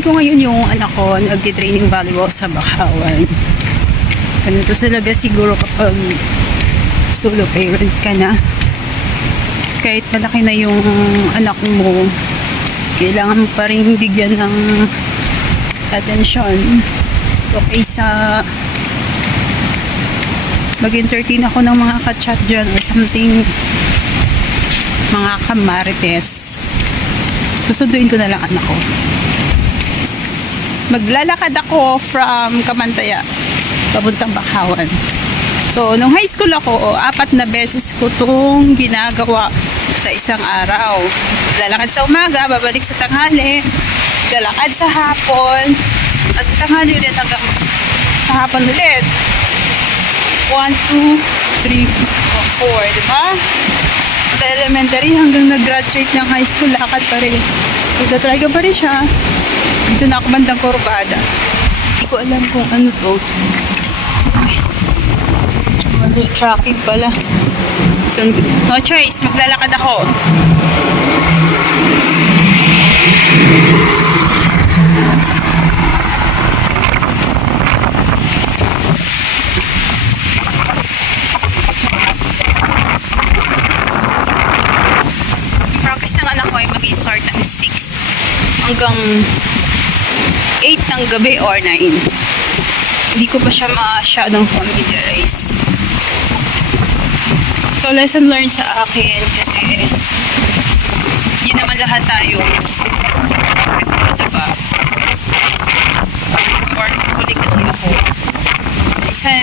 Susunduin ko ngayon yung anak ko, nagtitraining volleyball sa Bakawan. Ganito talaga siguro kapag solo parent ka na. Kahit malaki na yung anak mo, kailangan mo pa rin bigyan ng atensyon. Okay sa mag-entertain ako ng mga ka-chat dyan or something, mga kamarites. Susunduin ko na lang anak ko. Maglalakad ako from Kamantaya papuntang Bakawan. So, nung high school ako, 4 na beses ko itong ginagawa sa isang araw. Lalakad sa umaga, babalik sa tanghali, lalakad sa hapon, at sa tanghali ulit hanggang sa hapon ulit. 1, 2, 3, 4, diba? Sa elementary hanggang nag-graduate ng high school, lakad pa rin. Magta-try ko pa rin siya. Dito na ako bandang Corbada. Hindi ko alam kung ano to. Mali traffic pala. So, no choice, maglalakad ako. Practice ng anak ko ay mag-i-start ng 6 hanggang 8 ng gabi or 9. Hindi ko pa siya masyadong familiarize. So, lesson learned sa akin kasi hindi naman lahat tayo diba? Workaholic kasi ako. Minsan,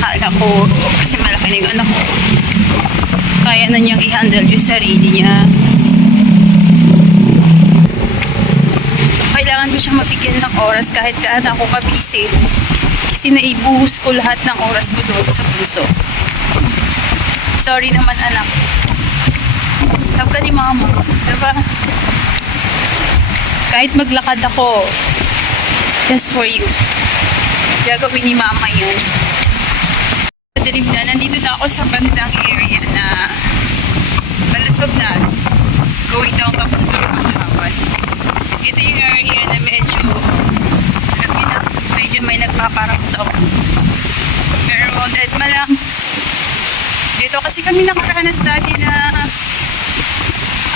akala ko kasi malaki na yung anak ko. Kaya na niyang i-handle yung sarili niya. Kailangan ko siya mabigyan ng oras kahit gaano ako ka-busy. Kasi naibuhos ko lahat ng oras ko doon sa puso. Sorry naman anak. Tawag ka ni mama. Diba? Kahit maglakad ako, just for you. Gagawin ni mama yan. Madilim na, nandito na ako sa bandang area na malusog na. Going down papunta Bakawan. Ito yung area na medyo, alam niyo na, medyo may nagpaparamdam. Pero dead ma lang. Dito kasi kami nakaranas dati na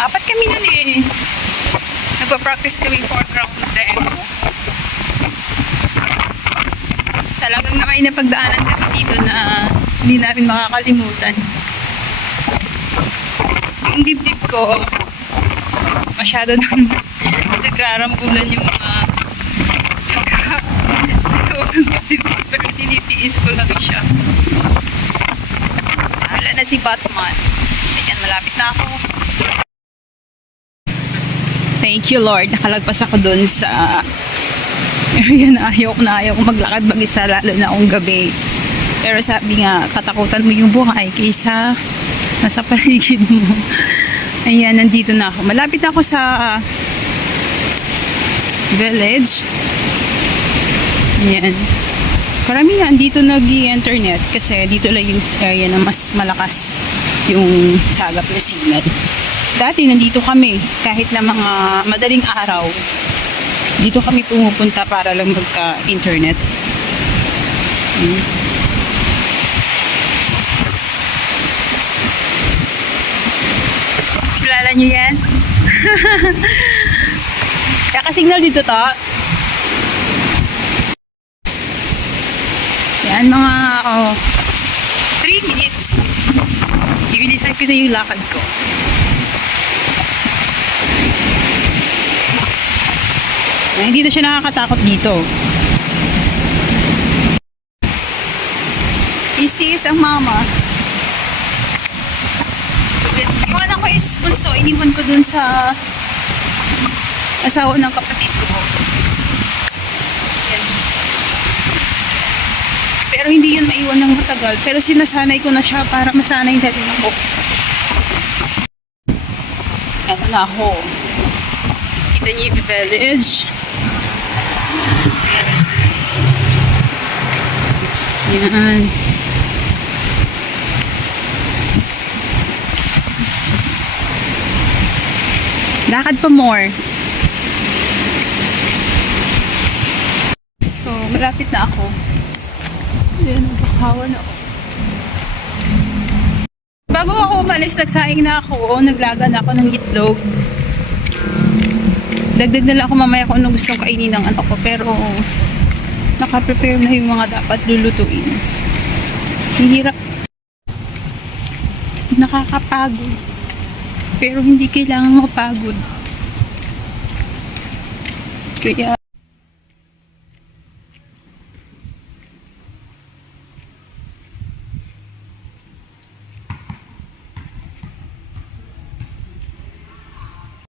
4 kami nun eh. Nagpa-practice kami for ground demo. Talagang na may napagdaanan kami dito na hindi namin makakalimutan. Yung dibdib ko, masyado nang nagrarambulan yung mga sa loob ng dibdib ko, pero tinitiis ko lang siya. Wala na si Batman. Ayan, malapit na ako. Thank you Lord. Nakalagpas ako dun sa area na ayaw ko maglakad mag-isa, lalo na akong gabi. Pero sabi nga, katakutan mo yung buhay kaysa nasa paligid mo. Ayan, nandito na ako. Malapit na ako sa village. Ayan. Karamihan dito nag-i-internet kasi dito lang yung area na mas malakas yung sagap na signal. Dati nandito kami kahit na mga madaling araw. Dito kami pumupunta para lang magka-internet. Kilala niyo yan? Kaka-signal dito to. Yan mga 3 minutes. I-decide ko na yung lakad ko. Hindi na siya nakakatakot dito. Tiis ang mama. Yung anak ko is bunso. Iniwan ko dun sa asawa ng kapatid ko. Yan. Pero hindi yun maiwan ng matagal. Pero sinasanay ko na siya para masanay na rin ako. Eto na ako. Kita niyo yung village. Yan. Lakad pa more. Malapit na ako. Ayan, bakawan ako. Bago ako umalis, nagsaing na ako. Naglaga na ako ng itlog. Dagdag na lang ako mamaya kung anong gustong kainin ng anak ko. Pero, nakaprepare na yung mga dapat lulutuin. Hirap. Nakakapagod. Pero hindi kailangan mapagod. Kaya,